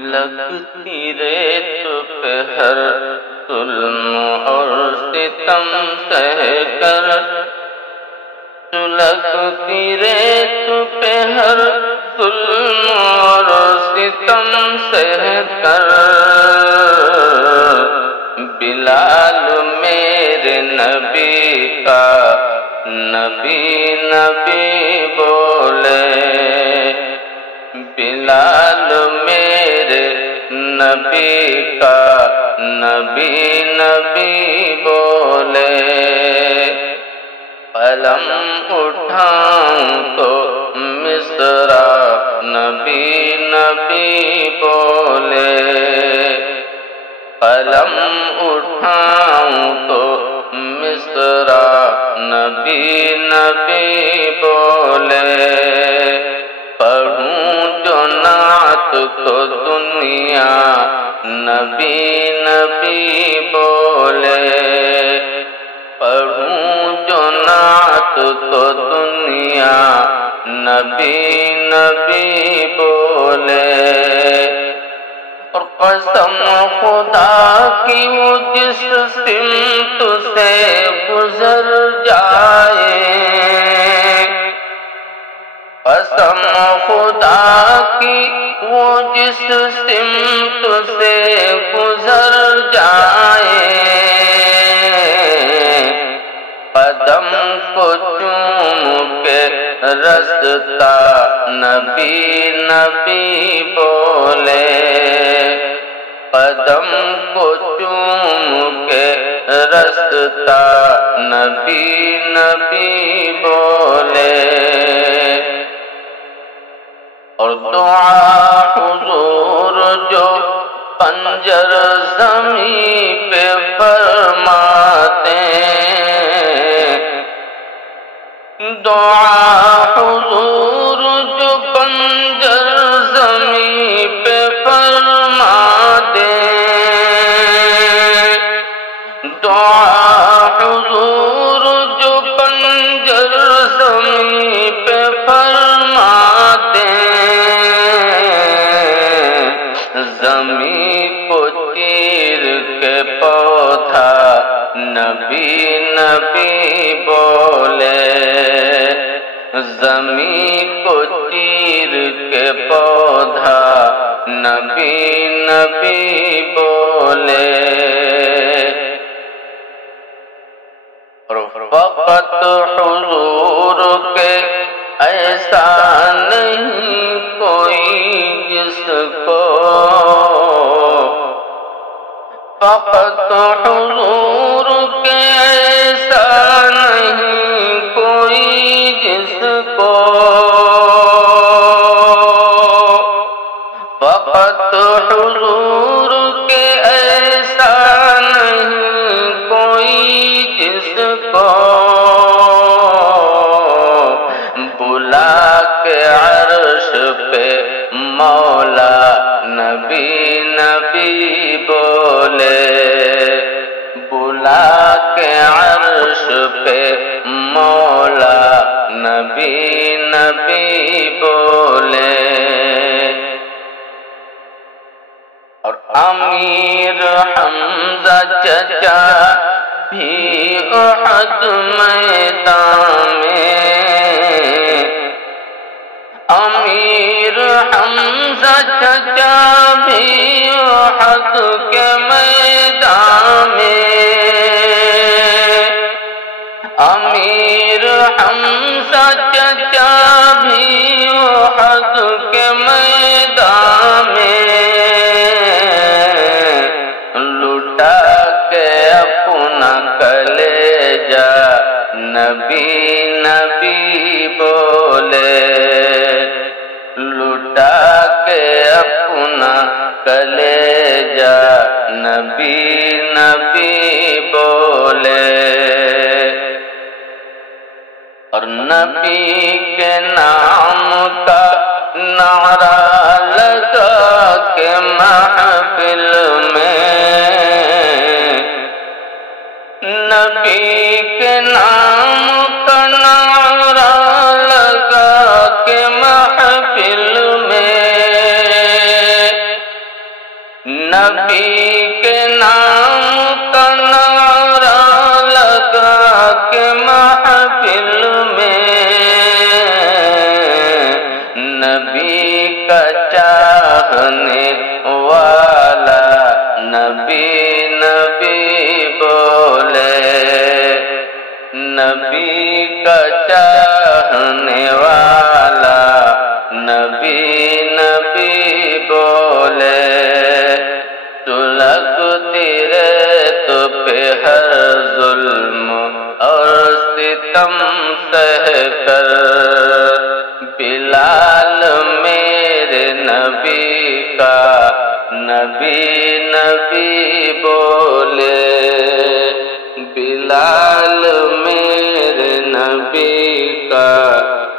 لگتی ریت پہ ہر ظلم اور ستم سہ کر، لگتی ریت پہ ہر ظلم اور ستم سہ کر، بلال میرے نبی کا نبی نبی بولے، بلال میرے نبی کا نبی نبی بولے، قلم اٹھاؤں تو مصرع نبی نبی بولے، قلم اٹھاؤں تو مصرع نبی نبی بولے، پڑھوں جو نعت تو دنیا نبی نبی بولے، پڑھوں جو نعت تو دنیا نبی نبی بولے، اور قسم خدا کی وہ جس سمت سے گزر جائے، قسم خدا کی وہ جس سمت سے گزر جائے، قدم کو چوم کے رستا نبی نبی بولے، قدم کو چوم کے رستا نبی نبی بولے، اور دعا حضور جو پنجر زمین پہ فرماتے، دعا حضور جو پنجر زمین پہ فرما دے، دعا حضور جو پنجر زمین پہ فرما دے، زمین کو چیر کے پودا نبی نبی بولے، زمین کو چیر کے پودا نبی نبی بولے، اور فقط حضور کے ایسا نہیں کوئی جس کو، فقط حضور کے ایسا نہیں کوئی جس کو، فقط حضور کے ایسا نہیں کوئی جس کو، بلا کے عرش پہ مولا نبی نبی بولے، بلا کے عرش پہ مولا نبی نبی بولے، اور امیر حمزہ چچا بھی احد میدان میں، امیر حمزہ چچا بھی احد کے میدان میں، امیر حمزہ چچا بھی احد کے میدان میں، لٹا کے اپنا کلیجہ نبی نبی بولے، لٹا کے اپنا کلیجہ نبی نبی بولے، اور نبی کے نام کا نعرہ لگا کے محفل میں، نبی کے نام کا نعرہ لگا کے محفل میں، کا چاہنے والا نبی نبی بولے، سلگتی رے تو پہ ہر ظلم اور ستم سہ کر، بلال میرے نبی کا نبی نبی بولے، بلال میرے نبی کا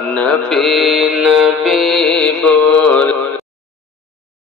نبی نبی